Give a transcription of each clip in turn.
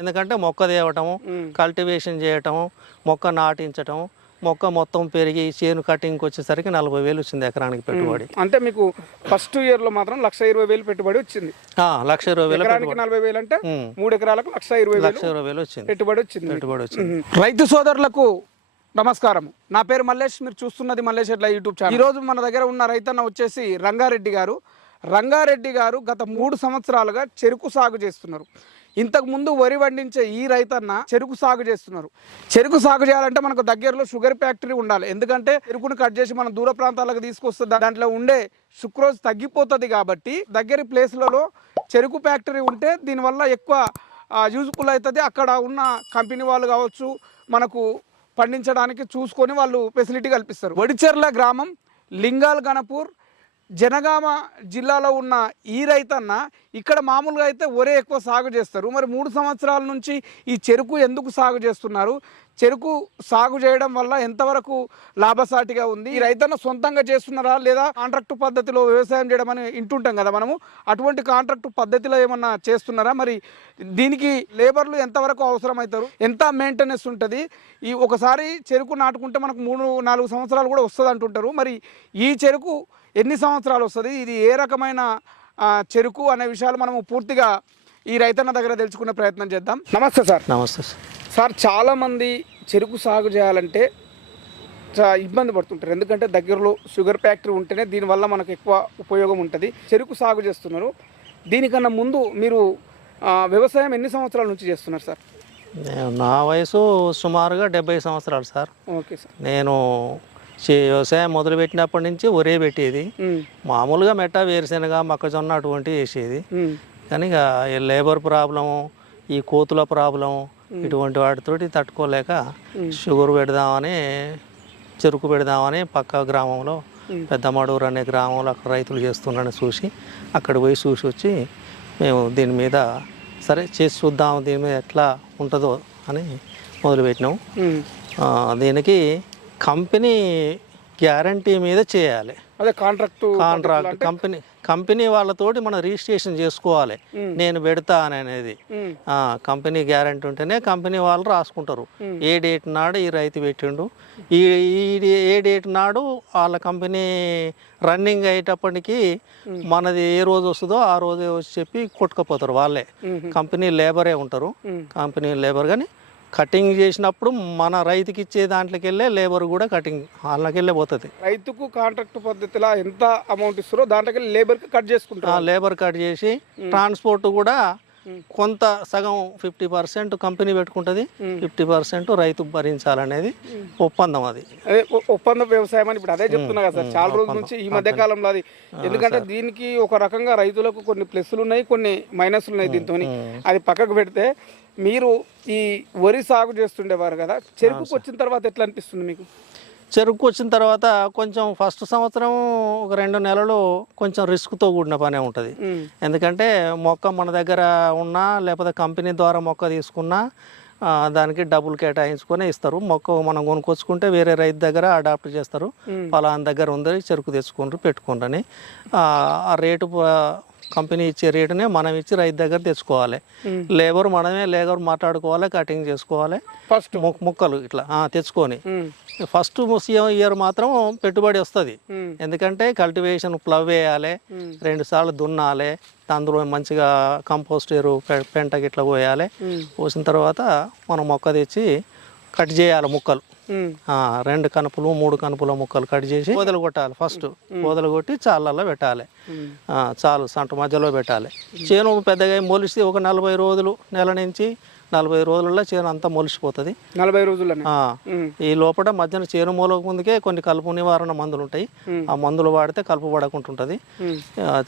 ఎందుకంటే మొక్క తేవటము. కల్టివేషన్ చేయటము మొక్క నాటించటం మొక్క మొత్తం పెరిగి చేను కటింగ్కి వచ్చేసరికి నలభై వేలు వచ్చింది ఎకరానికి పెట్టుబడి. అంటే మీకు ఫస్ట్ ఇయర్లో మాత్రం లక్ష ఇరవై వేలు పెట్టుబడి వచ్చింది. లక్ష ఇరవై వేలు ఎకరానికి నలభై వేలు అంటే. మూడు ఎకరాలకు లక్ష ఇరవై లక్ష ఇరవై వేలు వచ్చింది. పెట్టుబడి వచ్చింది. పెట్టుబడి వచ్చింది. రైతు సోదరులకు నమస్కారం నా పేరు మల్లేష్ మీరు చూస్తున్నది మల్లేష్ ఎట్లా యూట్యూబ్ ఛానల్. ఈ రోజు మన దగ్గర ఉన్న రైతన్న వచ్చేసి రంగారెడ్డి గారు. రంగారెడ్డి గారు గత మూడు సంవత్సరాలుగా చెరుకు సాగు చేస్తున్నారు. ఇంతకుముందు వరి పండించే ఈ రైతన్న చెరుకు సాగు చేస్తున్నారు. చెరుకు సాగు చేయాలంటే మనకు దగ్గరలో షుగర్ ఫ్యాక్టరీ ఉండాలి. ఎందుకంటే చెరుకును కట్ చేసి మనం దూర ప్రాంతాలకు తీసుకొస్తే దాంట్లో ఉండే సుక్రోజ్ తగ్గిపోతుంది కాబట్టి దగ్గరి ప్లేస్లలో చెరుకు ఫ్యాక్టరీ ఉంటే దీనివల్ల ఎక్కువ యూజ్ఫుల్ అవుతుంది అక్కడ ఉన్న కంపెనీ వాళ్ళు కావచ్చు మనకు పండించడానికి చూసుకొని వాళ్ళు ఫెసిలిటీ కల్పిస్తారు. వడిచెర్ల గ్రామం లింగాల్ గణపూర్ జనగామ జిల్లాలో ఉన్న ఈ రైతన్న ఇక్కడ మామూలుగా అయితే ఒరే ఎక్కువ సాగు చేస్తారు. మరి మూడు సంవత్సరాల నుంచి ఈ చెరుకు ఎందుకు సాగు చేస్తున్నారు? చెరుకు సాగు చేయడం వల్ల ఎంతవరకు లాభసాటిగా ఉంది? ఈ రైతన్న సొంతంగా చేస్తున్నారా? లేదా కాంట్రాక్ట్ పద్ధతిలో వ్యవసాయం చేయడం అని వింటుంటాం కదా మనము. అటువంటి కాంట్రాక్ట్ పద్ధతిలో ఏమన్నా చేస్తున్నారా? మరి దీనికి లేబర్లు ఎంతవరకు అవసరమవుతారు? ఎంత మెయింటెనెన్స్ ఉంటుంది? ఈ ఒకసారి చెరుకు నాటుకుంటే మనకు మూడు నాలుగు సంవత్సరాలు కూడా వస్తుంది అంటుంటారు మరి ఈ చెరుకు ఎన్ని సంవత్సరాలు వస్తుంది? ఇది ఏ రకమైన చెరుకు అనే విషయాలు మనము పూర్తిగా ఈ రైతన్న దగ్గర తెలుసుకునే ప్రయత్నం చేద్దాం. నమస్తే సార్. నమస్తే సార్. సార్ చాలామంది చెరుకు సాగు చేయాలంటే ఇబ్బంది పడుతుంటారు. ఎందుకంటే దగ్గరలో షుగర్ ఫ్యాక్టరీ ఉంటేనే దీనివల్ల మనకు ఎక్కువ ఉపయోగం ఉంటుంది. చెరుకు సాగు చేస్తున్నారు. దీనికన్నా ముందు మీరు వ్యవసాయం ఎన్ని సంవత్సరాల నుంచి చేస్తున్నారు సార్? నా వయసు సుమారుగా డెబ్బై సంవత్సరాలు సార్. Okay sir. నేను వ్యవసాయం మొదలుపెట్టినప్పటి నుంచి ఒరే పెట్టేది. మామూలుగా మెట్ట వేరుశెనగ మొక్కజొన్న అటువంటివి వేసేది. కానీ ఇక లేబర్ ప్రాబ్లము ఈ కోతుల ప్రాబ్లము ఇటువంటి వాటితోటి తట్టుకోలేక షుగర్ పెడదామని చెరుకు పెడదామని పక్క గ్రామంలో పెద్దమడూరు అనే గ్రామంలో అక్కడ రైతులు చేస్తున్నారని చూసి అక్కడ పోయి చూసి వచ్చి మేము దీని మీద సరే చేసి చూద్దాం దీని మీద ఎట్లా ఉంటుందో అని మొదలుపెట్టినాము. దీనికి కంపెనీ గ్యారంటీ మీద చేయాలి. అదే కాంట్రాక్ట్ కాంట్రాక్ట్ కంపెనీ కంపెనీ వాళ్ళతోటి మనం రిజిస్ట్రేషన్ చేసుకోవాలి. నేను పెడతా అని అనేది కంపెనీ గ్యారంటీ ఉంటేనే కంపెనీ వాళ్ళు రాసుకుంటారు. ఏ డేట్ నాడు ఈ రైతు పెట్టిండు. ఈ ఏ డేట్ నాడు వాళ్ళ కంపెనీ రన్నింగ్ అయ్యేటప్పటికి మనది ఏ రోజు వస్తుందో ఆ రోజే వచ్చి చెప్పి కొట్టుకుపోతారు వాళ్ళే. కంపెనీ లేబరే ఉంటారు. కంపెనీ లేబర్ కానీ కటింగ్ చేసినప్పుడు మన రైతుకి ఇచ్చే దాంట్లోకి వెళ్ళే లేబర్ కూడా కటింగ్ వాళ్ళకి వెళ్ళే పోతుంది. రైతుకు కాంట్రాక్ట్ పద్ధతిలో ఎంత అమౌంట్ ఇస్తారో దాంట్లోకి లేబర్కి కట్ చేసుకుంటారు. లేబర్ కట్ చేసి ట్రాన్స్పోర్ట్ కూడా కొంత సగం ఫిఫ్టీ పర్సెంట్ కంపెనీ పెట్టుకుంటుంది. ఫిఫ్టీ పర్సెంట్ రైతు భరించాలనేది ఒప్పందం అది. ఒప్పంద వ్యవసాయం అని ఇప్పుడు అదే చెప్తున్నా కదా సార్. చాలా రోజుల నుంచి ఈ మధ్య కాలంలో అది. ఎందుకంటే దీనికి ఒక రకంగా రైతులకు కొన్ని ప్లస్లు ఉన్నాయి కొన్ని మైనస్లు ఉన్నాయి దీంతో అది పక్కకు పెడితే మీరు ఈ వరి సాగు చేస్తుండేవారు కదా? చెరుకుకు వచ్చిన తర్వాత ఎట్లా అనిపిస్తుంది మీకు? చెరుకు వచ్చిన తర్వాత కొంచెం ఫస్ట్ సంవత్సరం ఒక రెండు నెలలు కొంచెం రిస్క్తో కూడిన పనే ఉంటుంది. ఎందుకంటే మొక్క మన దగ్గర ఉన్నా లేకపోతే కంపెనీ ద్వారా మొక్క తీసుకున్నా దానికి డబ్బులు కేటాయించుకొని ఇస్తారు. మొక్క మనం కొనుక్కొచ్చుకుంటే వేరే రైతు దగ్గర అడాప్ట్ చేస్తారు. పలానా దగ్గర ఉంది చెరుకు తెచ్చుకుంటారు పెట్టుకుంటారని ఆ రేటు కంపెనీ ఇచ్చే రేటునే మనం ఇచ్చి రైతు దగ్గర తెచ్చుకోవాలి. లేబర్ మనమే లేబర్ మాట్లాడుకోవాలి కటింగ్ చేసుకోవాలి. ఫస్ట్. మొక్- మొక్కలు ఇట్లా తెచ్చుకొని. ఫస్ట్ ఇయర్ మాత్రం పెట్టుబడి వస్తుంది. ఎందుకంటే కల్టివేషన్ ప్లవ్ వేయాలి. రెండు సార్లు దున్నాలి అందులో మంచిగా కంపోస్ట్ ఎరువు పె- పెంట గిట్ల పోయాలి. పోసిన తర్వాత మనం మొక్క తెచ్చి కట్ చేయాలి ముక్కలు. రెండు కనుపులు మూడు కనుపుల ముక్కలు కట్ చేసి కోదలు కొట్టాలి ఫస్ట్ కోదలు కొట్టి చాళ్ళల్లో పెట్టాలి. చాలు సంట మధ్యలో పెట్టాలి. చేను పెద్దగా మొలిసి ఒక నలభై రోజులు నెల నుంచి నలభై రోజుల్లో చేను అంతా మొలిసిపోతుంది నలభై ఉమ్, ఈ లోపల మధ్యన చేను మూలకు ముందుకే కొన్ని కలుపు నివారణ మందులు ఉంటాయి. ఆ మందులు వాడితే కలుపు పడకుంటుంటుంది.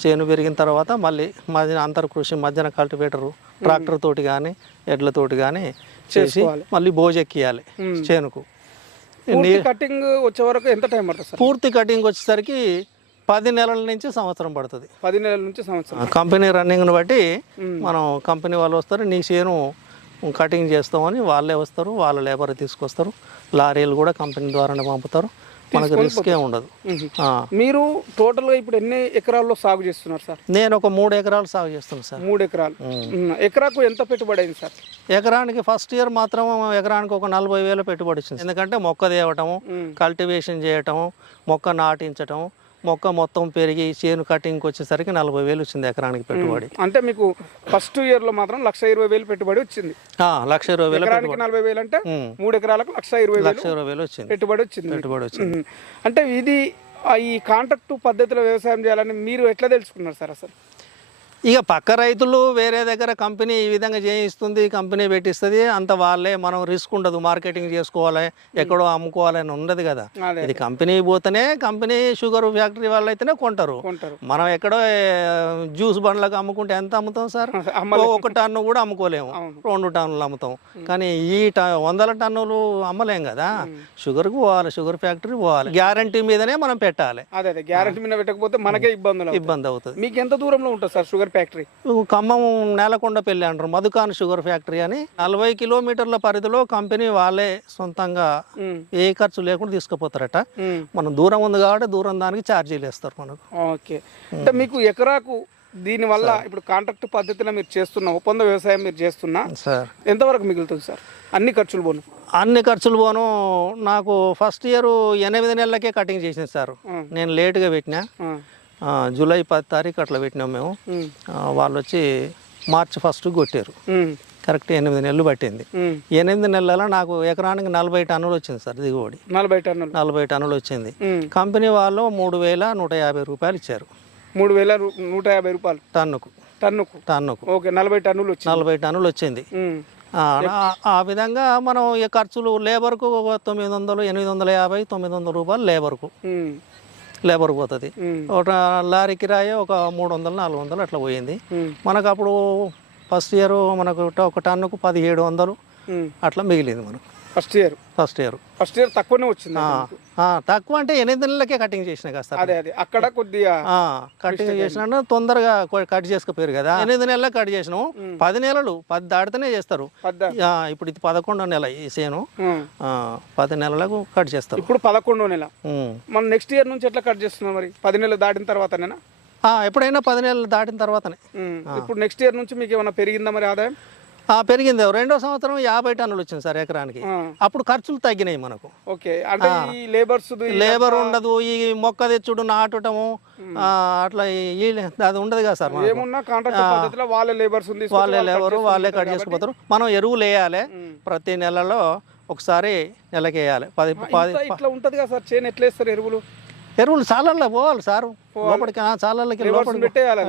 చేను పెరిగిన తర్వాత మళ్ళీ మధ్యన అంతర్ కృషి మధ్యన కల్టివేటరు ట్రాక్టర్ తోటి కానీ ఎడ్లతోటి కానీ చేసి. మళ్ళీ బోజెక్కియాలి మ్మ్. చేనుకు. పూర్తి కటింగ్ వచ్చే వరకు ఎంత టైం పడుతుంది పూర్తి కటింగ్ వచ్చేసరికి పది నెలల నుంచి సంవత్సరం పడుతుంది. పది నెలల నుంచి సంవత్సరం. కంపెనీ రన్నింగ్ను బట్టి. మనం కంపెనీ వాళ్ళు వస్తారు నీ చేను కటింగ్ చేస్తామని వాళ్ళే వస్తారు వాళ్ళ లేబర్ తీసుకొస్తారు లారీలు కూడా కంపెనీ ద్వారానే పంపుతారు. మనకు రిస్కే ఉండదు. మీరు టోటల్గా ఇప్పుడు ఎన్ని ఎకరాల్లో సాగు చేస్తున్నారు సార్? నేను ఒక మూడు ఎకరాలు సాగు చేస్తాను సార్. మూడు ఎకరాలు. ఎకరాకు ఎంత పెట్టుబడి అయింది సార్? ఎకరానికి ఫస్ట్ ఇయర్ మాత్రం ఎకరానికి ఒక నలభై వేలు పెట్టుబడి వచ్చింది. ఎందుకంటే మొక్క తేవటము. కల్టివేషన్ చేయటము మొక్క నాటించటం మొక్క మొత్తం పెరిగి చేను కటింగ్కి వచ్చేసరికి నలభై వేలు వచ్చింది ఎకరానికి పెట్టుబడి. అంటే మీకు ఫస్ట్ ఇయర్లో మాత్రం లక్ష ఇరవై వేలు పెట్టుబడి వచ్చింది. ఆ, లక్ష ఇరవై వేలు ఎకరానికి నలభై వేలు అంటే. మూడు ఎకరాలకు లక్ష ఇరవై లక్ష ఇరవై వేలు వచ్చింది. పెట్టుబడి వచ్చింది. పెట్టుబడి వచ్చింది. అంటే ఇది ఈ కాంట్రాక్ట్ పద్ధతిలో వ్యవసాయం చేయాలని మీరు ఎట్లా తెలుసుకున్నారు సార్ అసలు? ఇక పక్క రైతులు వేరే దగ్గర కంపెనీ ఈ విధంగా చేయిస్తుంది కంపెనీ పెట్టిస్తుంది అంత వాళ్ళే మనం రిస్క్ ఉండదు మార్కెటింగ్ చేసుకోవాలి ఎక్కడో అమ్ముకోవాలి అని ఉండదు కదా. ఇది కంపెనీ పోతేనే కంపెనీ షుగర్ ఫ్యాక్టరీ వాళ్ళు అయితేనే కొంటారు. మనం ఎక్కడో జ్యూస్ బండ్లకు అమ్ముకుంటే ఎంత అమ్ముతాం సార్? ఒక టన్ను కూడా అమ్ముకోలేము. రెండు టన్నులు అమ్ముతాం. కానీ ఈ ట వందల టన్నులు అమ్మలేం కదా. షుగర్కి పోవాలి షుగర్ ఫ్యాక్టరీ పోవాలి. గ్యారంటీ మీదనే మనం పెట్టాలి. అదే గ్యారంటీ మీద పెట్టకపోతే మనకే అవుతాయి. ఇబ్బంది అవుతుంది. మీకు ఎంత దూరంలో ఉంటుంది sir sugar factory. Khammam Nelakondapalli అంటారు. మధుకాన్ షుగర్ ఫ్యాక్టరీ అని నలభై కిలోమీటర్ల పరిధిలో కంపెనీ వాళ్ళే సొంతంగా. ఏ ఖర్చు లేకుండా తీసుకుపోతారట. మనం దూరం ఉంది కాబట్టి దూరం దానికి ఛార్జీలు వేస్తారు మనకు. ఓకే. అంటే మీకు ఎకరాకు దీనివల్ల ఇప్పుడు కాంట్రాక్ట్ పద్ధతిలో మీరు చేస్తున్న ఒప్పంద వ్యవసాయం మీరు చేస్తున్నా సార్. ఎంతవరకు మిగులుతుంది సార్? అన్ని ఖర్చులు పోను. అన్ని ఖర్చులు పోను. నాకు ఫస్ట్ ఇయర్ ఎనిమిది నెలలకే కటింగ్ చేసింది సార్. నేను లేట్గా పెట్టినా. జూలై పది తారీఖు అట్లా పెట్టినాం మేము. వాళ్ళు వచ్చి మార్చి ఫస్ట్ కొట్టారు. కరెక్ట్ ఎనిమిది నెలలు పట్టింది. ఎనిమిది నెలల నాకు ఎకరానికి నలభై టన్నులు వచ్చింది సార్ దిగుబడి. నలభై టన్నులు. నలభై టన్నులు వచ్చింది. కంపెనీ వాళ్ళు మూడు వేల నూట యాభై రూపాయలు ఇచ్చారు. మూడు వేల నూట యాభై రూపాయలు. టన్నుకు. టన్నుకు. టన్నుకు. ఓకే నలభై టన్నులు నలభై టన్నులు వచ్చింది. ఆ, విధంగా మనం ఈ ఖర్చులు లేబర్కు తొమ్మిది వందలు ఎనిమిది వందల యాభై తొమ్మిది వందల రూపాయలు లేబర్కు. లేబర్ పోతుంది. ఒక లారీ కిరాయి ఒక మూడు వందలు నాలుగు వందలు అట్లా పోయింది. మనకు అప్పుడు ఫస్ట్ ఇయర్ మనకు ఒక టన్నుకు పదిహేడు వందలు. అట్లా మిగిలింది మనకు first year. First year. First year తక్కువనే వచ్చింది. తక్కువ అంటే ఎనిమిది నెలలకే కటింగ్ చేసిన కదా అదే అదే. అక్కడ కొద్దిగా కటింగ్ చేసిన తొందరగా కట్ చేసుకోపోయారు కదా. ఎనిమిది నెలలకు కట్ చేసినాం పది నెలలు పది దాటితేనే చేస్తారు. ఇప్పుడు ఇది పదకొండో నెల ఈ సేను. పది నెలలకు కట్ చేస్తారు. ఇప్పుడు పదకొండో నెల. మనం నెక్స్ట్ ఇయర్ నుంచి ఎట్లా కట్ చేస్తున్నాం మరి? పది నెలలు దాటిన తర్వాతనేనా? ఆ, ఎప్పుడైనా పది నెలలు దాటిన తర్వాతనే. ఇప్పుడు నెక్స్ట్ ఇయర్ నుంచి మీకు ఏమైనా పెరిగిందా మరి ఆదాయం? పెరిగింది రెండో సంవత్సరం యాభై టన్నులు వచ్చింది సార్ ఎకరానికి. అప్పుడు ఖర్చులు తగ్గినాయి మనకు. లేబర్ ఉండదు ఈ మొక్క తెచ్చుడు నాటటము అట్లా అది ఉండదు కదా సార్ వాళ్ళే లేబర్స్ ఉంది వాళ్ళే కట్ చేసుకుపోతారు. మనం ఎరువులు వేయాలి. ప్రతి నెలలో ఒకసారి నెలకి వేయాలి. పది పది ఇట్లా ఉంటది కదా సార్. చేను ఎట్లా వేస్తారు ఎరువులు? ఎరువులు చాలల్లో పోవాలి సార్. లోపలికి ఆ, చాలల్లకి లోపలికి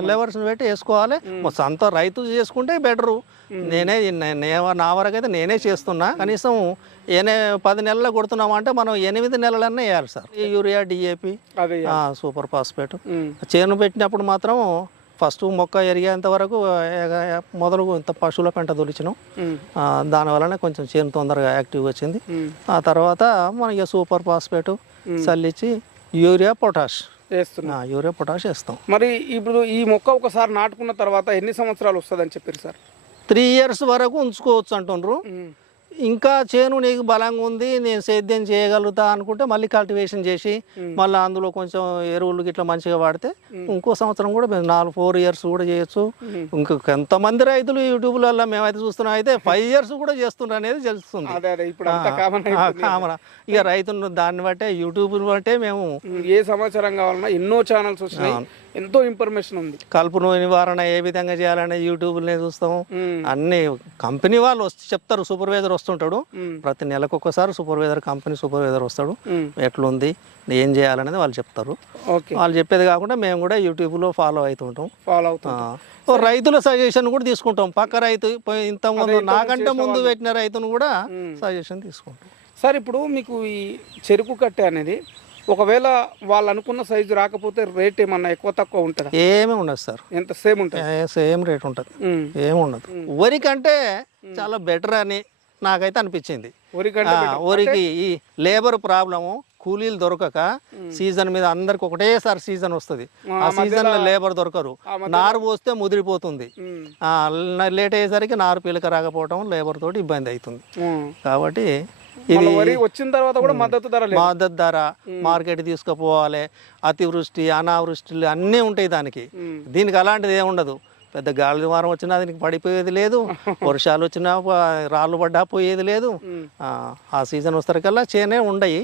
లేబర్స్ని పెట్టి వేసుకోవాలి. సొంత రైతు చేసుకుంటే బెటరు. నేనే నే- నే- వరకు అయితే నేనే చేస్తున్నా. కనీసం ఎనే పది నెలలు కొడుతున్నాం అంటే మనం ఎనిమిది నెలలన్నా వేయాలి సార్. Urea DAP superphosphate. చేను పెట్టినప్పుడు మాత్రం ఫస్ట్ మొక్క ఎరిగేంత వరకు మొదలు ఇంత పశువుల పెంట. ఆ, దానివల్లనే కొంచెం చేను తొందరగా యాక్టివ్ వచ్చింది. ఆ తర్వాత మనకి సూపర్ ఫాస్ఫేట్ చల్లించి యూరియా పొటాష్. వేస్తున్నా. యూరియా పొటాష్ వేస్తాం. మరి ఇప్పుడు ఈ మొక్క ఒకసారి నాటుకున్న తర్వాత ఎన్ని సంవత్సరాలు వస్తుందని చెప్పారు సార్? త్రీ ఇయర్స్ వరకు ఉంచుకోవచ్చు అంటుండ్రు. ఇంకా చేను నీకు బలంగా ఉంది నేను సేద్యం చేయగలుగుతా అనుకుంటే మళ్ళీ కల్టివేషన్ చేసి మళ్ళీ అందులో కొంచెం ఎరువులు ఇట్లా మంచిగా వాడితే ఇంకో సంవత్సరం కూడా మేము నాలుగు ఫోర్ ఇయర్స్ కూడా చేయొచ్చు. ఇంకా ఎంతమంది రైతులు యూట్యూబ్లలో మేమైతే చూస్తున్నాం అయితే ఫైవ్ ఇయర్స్ కూడా చేస్తున్నారు అనేది తెలుస్తుంది. కామన్ ఇక రైతులు దాన్ని బట్టే యూట్యూబ్ బట్టే మేము ఏ సమాచారం కావాలన్నా ఎన్నో ఛానల్స్ వచ్చినాయి. ఎంతో ఇన్ఫర్మేషన్ ఉంది. కలుపు నివారణ ఏ విధంగా చేయాలనే యూట్యూబ్లోనే చూస్తాం. అన్ని కంపెనీ వాళ్ళు వస్తే చెప్తారు సూపర్వైజర్ వస్తుంటాడు. ప్రతి నెలకు ఒక్కసారి సూపర్వైజర్ కంపెనీ సూపర్వైజర్ వస్తాడు. ఎట్లుంది ఏం చేయాలనేది వాళ్ళు చెప్తారు. ఓకే. వాళ్ళు చెప్పేది కాకుండా మేము కూడా యూట్యూబ్లో ఫాలో అవుతుంటాం. ఫాలో ఆ, అవుతాం రైతుల సజెషన్ కూడా తీసుకుంటాం. పక్క రైతు ఇంత ముందు నాకంటే ముందు పెట్టిన రైతును కూడా సజెషన్ తీసుకుంటాం. సార్ ఇప్పుడు మీకు ఈ చెరుకు కట్టె అనేది ఒకవేళ వాళ్ళు అనుకున్న సైజు రాకపోతే రేట్ ఏమన్నా ఎక్కువ తక్కువ ఉంటుందా? ఏమీ ఉండదు సార్. ఎంత? సేమ్ ఉంటుంది? సేమ్ రేట్ ఉంటుంది. ఏమి ఉండదు. వరికంటే చాలా బెటర్ అని నాకైతే అనిపించింది. వరికి ఈ లేబర్ ప్రాబ్లము కూలీలు దొరకక సీజన్ మీద అందరికి ఒకటేసారి సీజన్ వస్తుంది. ఆ సీజన్లో లేబర్ దొరకరు. నారు పోస్తే ముదిరిపోతుంది. లేట్ అయ్యేసరికి నారు పీలక రాకపోవడం లేబర్ తోటి ఇబ్బంది అవుతుంది. కాబట్టి వరి వచ్చిన తర్వాత కూడా మద్దతు ధర మద్దతు ధర మార్కెట్ తీసుకుపోవాలి అతివృష్టి అనావృష్టిలు అన్నీ ఉంటాయి దానికి. దీనికి అలాంటిది ఏమి ఉండదు పెద్ద గాలి వారం వచ్చినా దీనికి పడిపోయేది లేదు. వర్షాలు వచ్చినా రాళ్ళు పడ్డా పోయేది లేదు. ఆ, సీజన్ వస్తరికల్లా చేనే ఉండయి.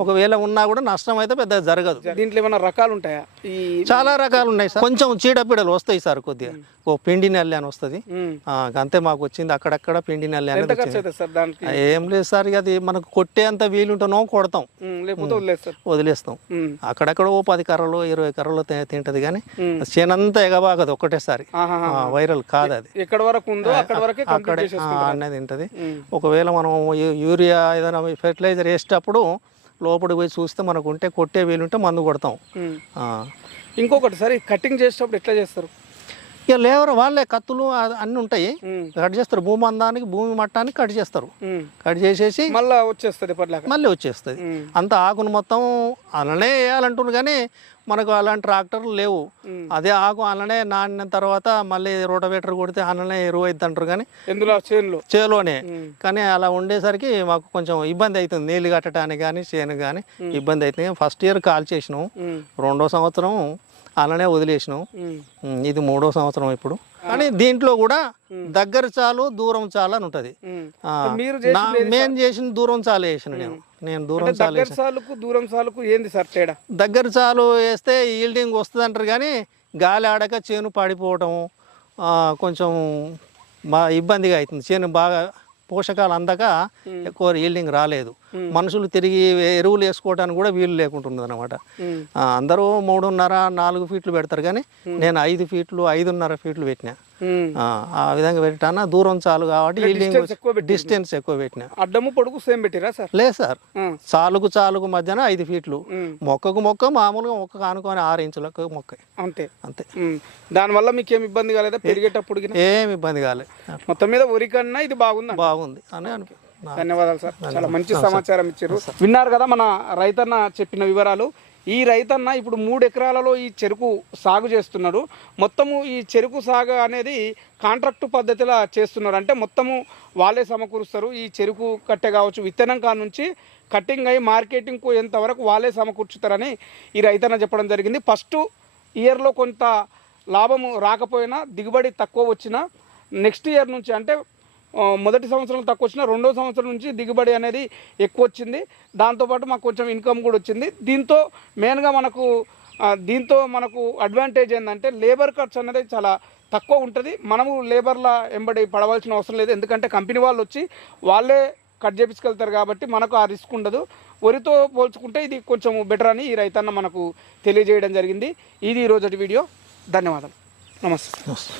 ఒకవేళ ఉన్నా కూడా నష్టం అయితే పెద్ద జరగదు. దీంట్లో ఏమైనా రకాలు ఉంటాయా? ఈ చాలా రకాలు ఉన్నాయి సార్. కొంచెం చీడపీడలు వస్తాయి సార్ కొద్దిగా. ఓ పిండి నల్లి అని వస్తుంది. అంతే మాకు వచ్చింది. అక్కడక్కడ పిండి నల్లి అనేది వచ్చింది. ఏం లేదు సార్ అది మనకు కొట్టేంత వీలుంటానో కొడతాం. వదిలేస్తాం. అక్కడక్కడ ఓ పది కర్రలు ఇరవై కర్రలు తింటది కానీ. చేనంతా ఎగబాగదు. ఆ, వైరల్ కాదు అది. ఎక్కడ వరకు ఉందో అక్కడ అనేది తింటది. ఒకవేళ మనం యూరియా ఏదైనా ఫెర్టిలైజర్ వేసేటప్పుడు లోపలికి పోయి చూస్తే మనకు ఉంటే కొట్టే వీలుంటే మందు కొడతాం. ఇంకొకటి సార్ కటింగ్ చేసేటప్పుడు ఎట్లా చేస్తారు? ఇక లేవర్ వాళ్ళే కత్తులు అన్నీ ఉంటాయి. కట్ చేస్తారు. భూమి అందానికి భూమి మట్టానికి కట్ చేస్తారు. కట్ చేసేసి మళ్ళా వచ్చేస్తుంది మళ్ళీ వచ్చేస్తుంది. అంత ఆకును మొత్తం అలానే వేయాలంటున్నారు కానీ మనకు అలాంటి ట్రాక్టర్లు లేవు. అదే ఆకు అలానే నానిన తర్వాత మళ్ళీ రోటవేటర్ కొడితే అలానే ఎరువు అవుతుంది అంటారు కానీ చేనులో. చేలోనే. కానీ అలా ఉండేసరికి మాకు కొంచెం ఇబ్బంది అవుతుంది నీళ్ళు కట్టడానికి కానీ చేను కానీ ఇబ్బంది అవుతుంది ఫస్ట్ ఇయర్ కాల్ చేసినాం. రెండో సంవత్సరం అలానే వదిలేసినాం ఇది మూడో సంవత్సరం ఇప్పుడు. కానీ దీంట్లో కూడా దగ్గర చాలు దూరం చాలు అని ఉంటుంది. నేను చేసిన దూరం చాలు వేసిన నేను. నేను దూరం చాలు దూరం సాలుకు ఏంది సార్ తేడా? దగ్గర చాలు వేస్తే ఈల్డింగ్ వస్తుంది అంటారు కానీ గాలి ఆడక చేను పడిపోవటం కొంచెం మా ఇబ్బందిగా అవుతుంది. చేను బాగా పోషకాలు అందక ఎక్కువ ఈల్డింగ్ రాలేదు. మనుషులు తిరిగి ఎరువులు వేసుకోవడానికి కూడా వీలు లేకుంటుంది అనమాట. అందరూ మూడున్నర నాలుగు ఫీట్లు పెడతారు కానీ నేను ఐదు ఫీట్లు ఐదున్నర ఫీట్లు పెట్టినా. ఆ, విధంగా పెట్టానా. దూరం చాలు కాబట్టి ఈల్డింగ్. డిస్టెన్స్ ఎక్కువ పెట్టినా. అడ్డము పొడుగు సేమ్ పెట్టిరా సార్? లేదు సార్. చాలుకు చాలుకు మధ్యన ఐదు ఫీట్లు. మొక్కకు మొక్క మామూలుగా మొక్క కానుకొని ఆరు ఇంచులకు మొక్క. అంతే. అంతే. దానివల్ల మీకు ఏం ఇబ్బంది కాలేదా? పెరిగేటప్పుడు గిన? ఏం ఇబ్బంది కాలే. మొత్తం మీద వరి కన్నా ఇది బాగుంది బాగుంది అని అనిపి ధన్యవాదాలు సార్. చాలా మంచి సమాచారం ఇచ్చారు. విన్నారు కదా మన రైతన్న చెప్పిన వివరాలు. ఈ రైతన్న ఇప్పుడు మూడు ఎకరాలలో ఈ చెరుకు సాగు చేస్తున్నాడు. మొత్తము ఈ చెరుకు సాగు అనేది కాంట్రాక్టు పద్ధతిలో చేస్తున్నారు. అంటే మొత్తము వాళ్ళే సమకూరుస్తారు. ఈ చెరుకు కట్టె కావచ్చు విత్తనం కా నుంచి కటింగ్ అయ్యి మార్కెటింగ్కు ఎంతవరకు వాళ్ళే సమకూర్చుతారని ఈ రైతన్న చెప్పడం జరిగింది. ఫస్ట్ ఇయర్లో కొంత లాభము రాకపోయినా దిగుబడి తక్కువ వచ్చినా నెక్స్ట్ ఇయర్ నుంచి అంటే మొదటి సంవత్సరం తక్కువ వచ్చిన రెండో సంవత్సరం నుంచి దిగుబడి అనేది ఎక్కువ వచ్చింది దాంతోపాటు మాకు కొంచెం ఇన్కమ్ కూడా వచ్చింది. దీంతో మెయిన్గా మనకు దీంతో మనకు అడ్వాంటేజ్ ఏంటంటే లేబర్ ఖర్చు అనేది చాలా తక్కువ ఉంటుంది. మనము లేబర్ల ఎంబడి పడవలసిన అవసరం లేదు. ఎందుకంటే కంపెనీ వాళ్ళు వచ్చి వాళ్ళే కట్ చేపించుకెళ్తారు కాబట్టి మనకు ఆ రిస్క్ ఉండదు. వరితో పోల్చుకుంటే ఇది కొంచెం బెటర్ అని ఈ రైతన్న మనకు తెలియజేయడం జరిగింది. ఇది ఈ వీడియో. ధన్యవాదాలు. నమస్తే. నమస్తే.